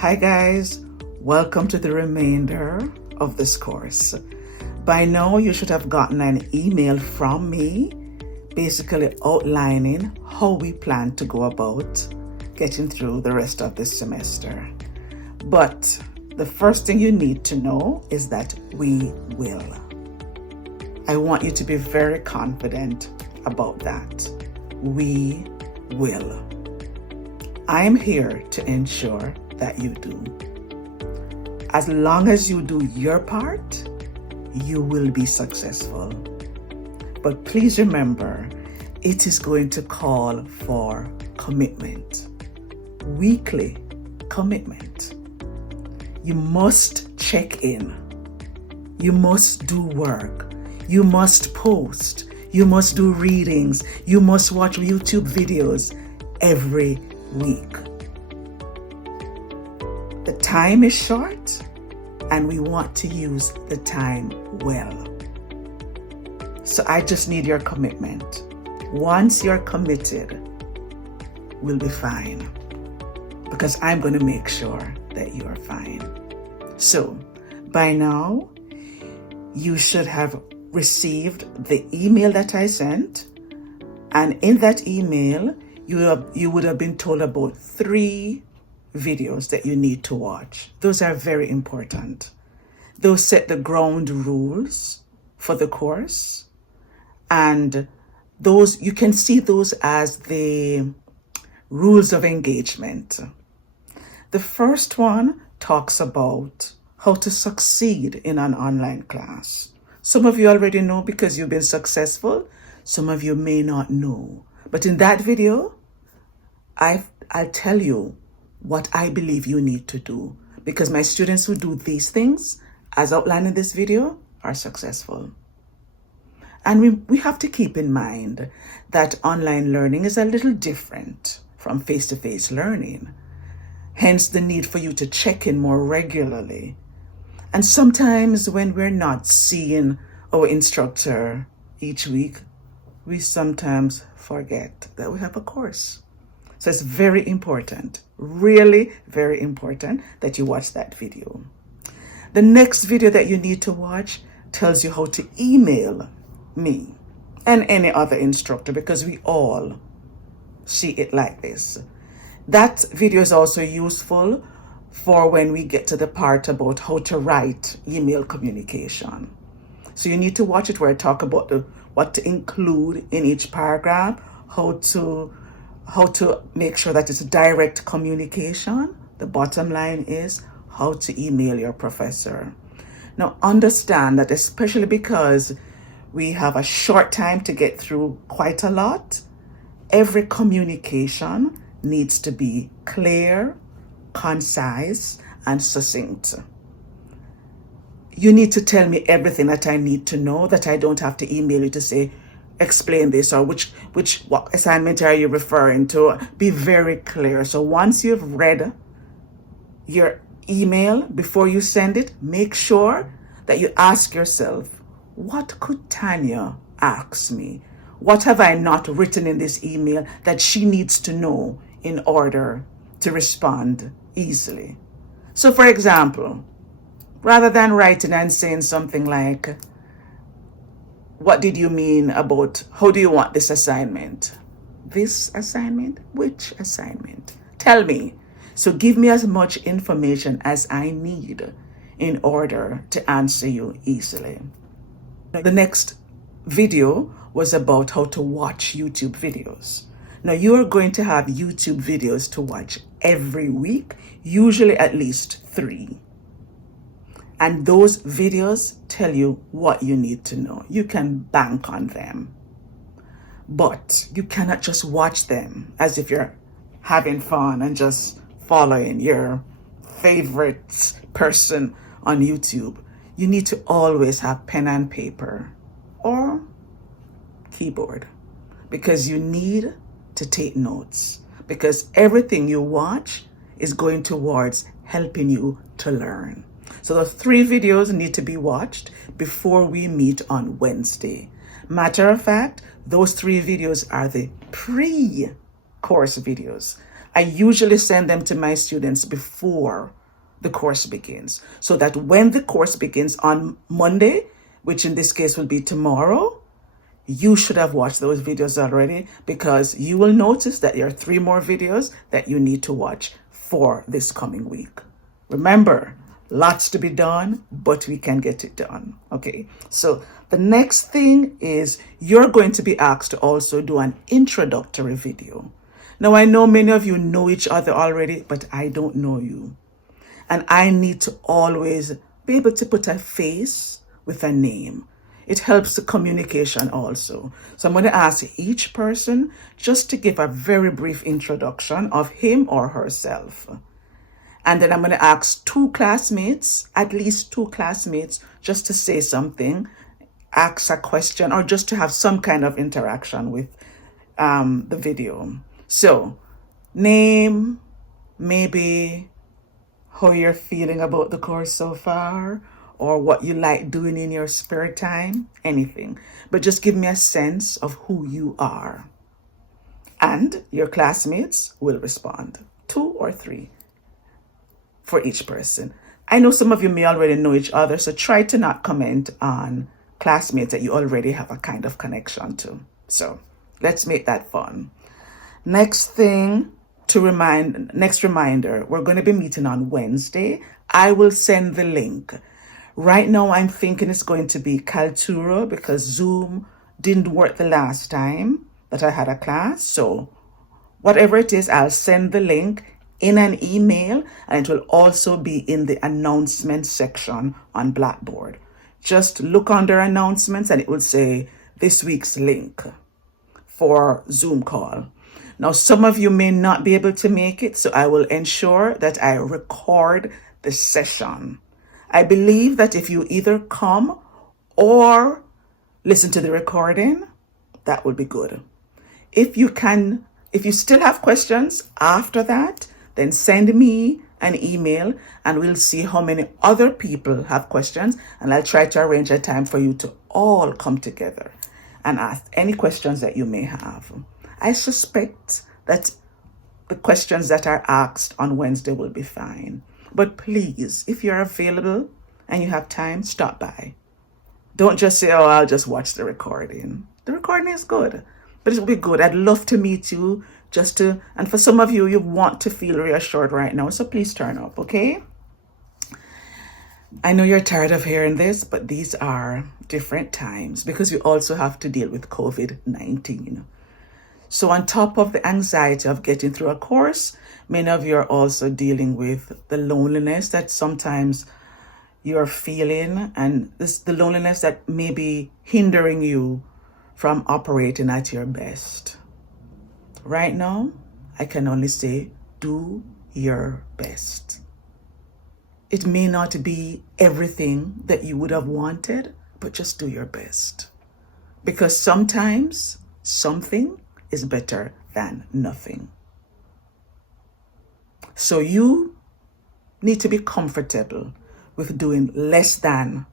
Hi guys, welcome to the remainder of this course. By now you should have gotten an email from me basically outlining how we plan to go about getting through the rest of this semester. But the first thing you need to know is that we will. I want you to be very confident about that. We will. I am here to ensure that you do. As long as you do your part, you will be successful. But please remember, it is going to call for commitment. Weekly commitment. You must check in. You must do work. You must post. You must do readings. You must watch YouTube videos every week. The time is short and we want to use the time well. So I just need your commitment. Once you're committed, we'll be fine because I'm going to make sure that you are fine. So by now, you should have received the email that I sent. And in that email, you would have been told about 3 videos that you need to watch. Those are very important. Those set the ground rules for the course. And those, you can see those as the rules of engagement. The first one talks about how to succeed in an online class. Some of you already know because you've been successful. Some of you may not know. But in that video, I'll tell you what I believe you need to do, because my students who do these things, as outlined in this video, are successful. And we have to keep in mind that online learning is a little different from face-to-face learning. Hence the need for you to check in more regularly. And sometimes when we're not seeing our instructor each week, we sometimes forget that we have a course. So it's very important, really very important that you watch that video. The next video that you need to watch tells you how to email me and any other instructor, because we all see it like this. That video is also useful for when we get to the part about how to write email communication. So you need to watch it where I talk about what to include in each paragraph, how to make sure that it's direct communication. The bottom line is how to email your professor. Now understand that, especially because we have a short time to get through quite a lot, every communication needs to be clear, concise, and succinct. You need to tell me everything that I need to know, that I don't have to email you to say, explain this, or what assignment are you referring to? Be very clear. So once you've read your email, before you send it, make sure that you ask yourself, what could Tanya ask me? What have I not written in this email that she needs to know in order to respond easily? So for example, rather than writing and saying something like, what did you mean about, how do you want this assignment? This assignment? Which assignment? Tell me. So give me as much information as I need in order to answer you easily. The next video was about how to watch YouTube videos. Now you're going to have YouTube videos to watch every week, usually at least 3. And those videos tell you what you need to know. You can bank on them. But you cannot just watch them as if you're having fun and just following your favorite person on YouTube. You need to always have pen and paper or keyboard, because you need to take notes, because everything you watch is going towards helping you to learn. So the 3 videos need to be watched before we meet on Wednesday. Matter of fact, those 3 videos are the pre-course videos. I usually send them to my students before the course begins, so that when the course begins on Monday, which in this case will be tomorrow, you should have watched those videos already, because you will notice that there are 3 more videos that you need to watch for this coming week. Remember, lots to be done, but we can get it done. Okay, so the next thing is you're going to be asked to also do an introductory video. Now, I know many of you know each other already, but I don't know you. And I need to always be able to put a face with a name. It helps the communication also. So I'm going to ask each person just to give a very brief introduction of him or herself. And then I'm going to ask 2 classmates, at least 2 classmates, just to say something, ask a question, or just to have some kind of interaction with the video. So, name, maybe how you're feeling about the course so far, or what you like doing in your spare time, anything. But just give me a sense of who you are. And your classmates will respond, 2 or 3 for each person. I know some of you may already know each other, so try to not comment on classmates that you already have a kind of connection to. So let's make that fun. Next reminder, we're going to be meeting on Wednesday. I will send the link. Right now, I'm thinking it's going to be Kaltura, because Zoom didn't work the last time that I had a class. So whatever it is, I'll send the link in an email, and it will also be in the announcement section on Blackboard. Just look under announcements and it will say this week's link for Zoom call. Now, some of you may not be able to make it, so I will ensure that I record the session. I believe that if you either come or listen to the recording, that would be good. If you still have questions after that, then send me an email and we'll see how many other people have questions, and I'll try to arrange a time for you to all come together and ask any questions that you may have. I suspect that the questions that are asked on Wednesday will be fine. But please, if you're available and you have time, stop by. Don't just say, oh, I'll just watch the recording. The recording is good, but it will be good. I'd love to meet you, and for some of you, you want to feel reassured right now, so please turn up, okay? I know you're tired of hearing this, but these are different times because we also have to deal with COVID-19. So on top of the anxiety of getting through a course, many of you are also dealing with the loneliness that sometimes you're feeling, and the loneliness that may be hindering you from operating at your best. Right now, I can only say, do your best. It may not be everything that you would have wanted, but just do your best. Because sometimes something is better than nothing. So you need to be comfortable with doing less than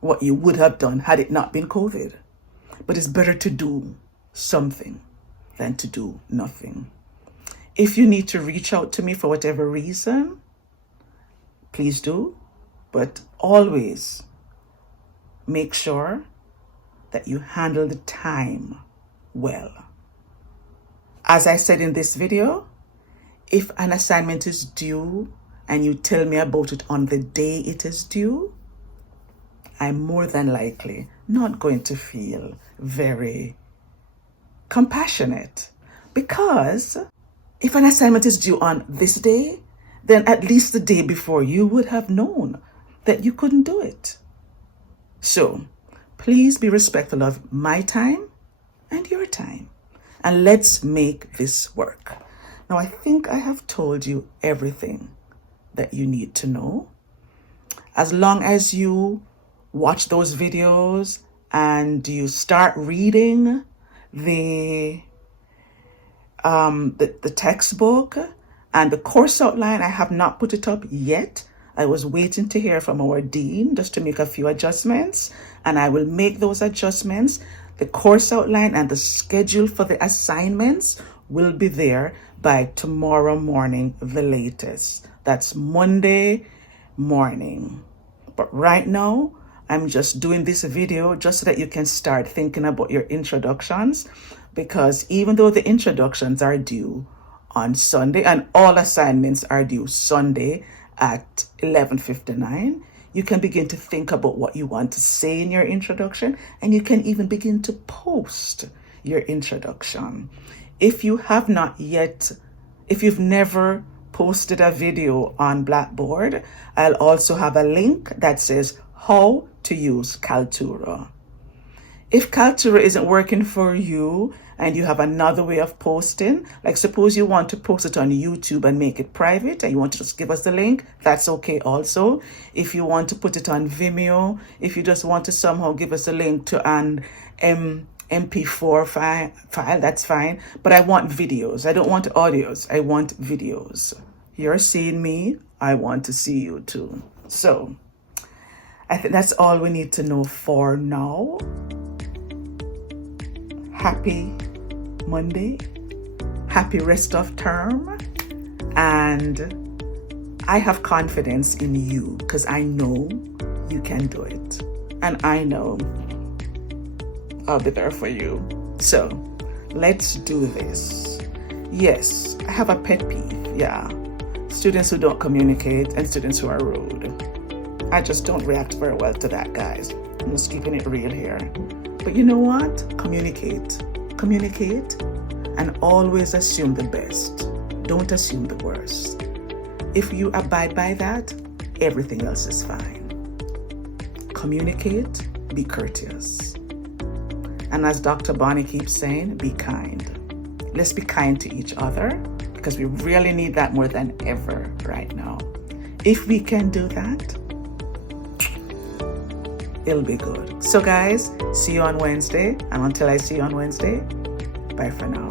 what you would have done had it not been COVID. But it's better to do something than to do nothing. If you need to reach out to me for whatever reason, please do, but always make sure that you handle the time well. As I said in this video, if an assignment is due and you tell me about it on the day it is due, I'm more than likely not going to feel very compassionate, because if an assignment is due on this day, then at least the day before you would have known that you couldn't do it. So please be respectful of my time and your time, and let's make this work. Now, I think I have told you everything that you need to know. As long as you watch those videos and you start reading the textbook and the course outline, I have not put it up yet. I was waiting to hear from our dean just to make a few adjustments, and I will make those adjustments. The course outline and the schedule for the assignments will be there by tomorrow morning, the latest. That's Monday morning. But right now, I'm just doing this video just so that you can start thinking about your introductions, because even though the introductions are due on Sunday and all assignments are due Sunday at 11:59, you can begin to think about what you want to say in your introduction, and you can even begin to post your introduction. If you have not yet, if you've never posted a video on Blackboard, I'll also have a link that says how to use Kaltura. If Kaltura isn't working for you and you have another way of posting, like suppose you want to post it on YouTube and make it private and you want to just give us the link, that's okay also. If you want to put it on Vimeo, if you just want to somehow give us a link to an MP4 file, that's fine. But I want videos. I don't want audios. I want videos. You're seeing me. I want to see you too. So I think that's all we need to know for now. Happy Monday. Happy rest of term. And I have confidence in you because I know you can do it. And I know I'll be there for you. So let's do this. Yes, I have a pet peeve. Yeah. Students who don't communicate and students who are rude. I just don't react very well to that, guys. I'm just keeping it real here. But you know what? Communicate. Communicate and always assume the best. Don't assume the worst. If you abide by that, everything else is fine. Communicate, be courteous. And as Dr. Bonnie keeps saying, be kind. Let's be kind to each other because we really need that more than ever right now. If we can do that, it'll be good. So guys, see you on Wednesday. And until I see you on Wednesday, bye for now.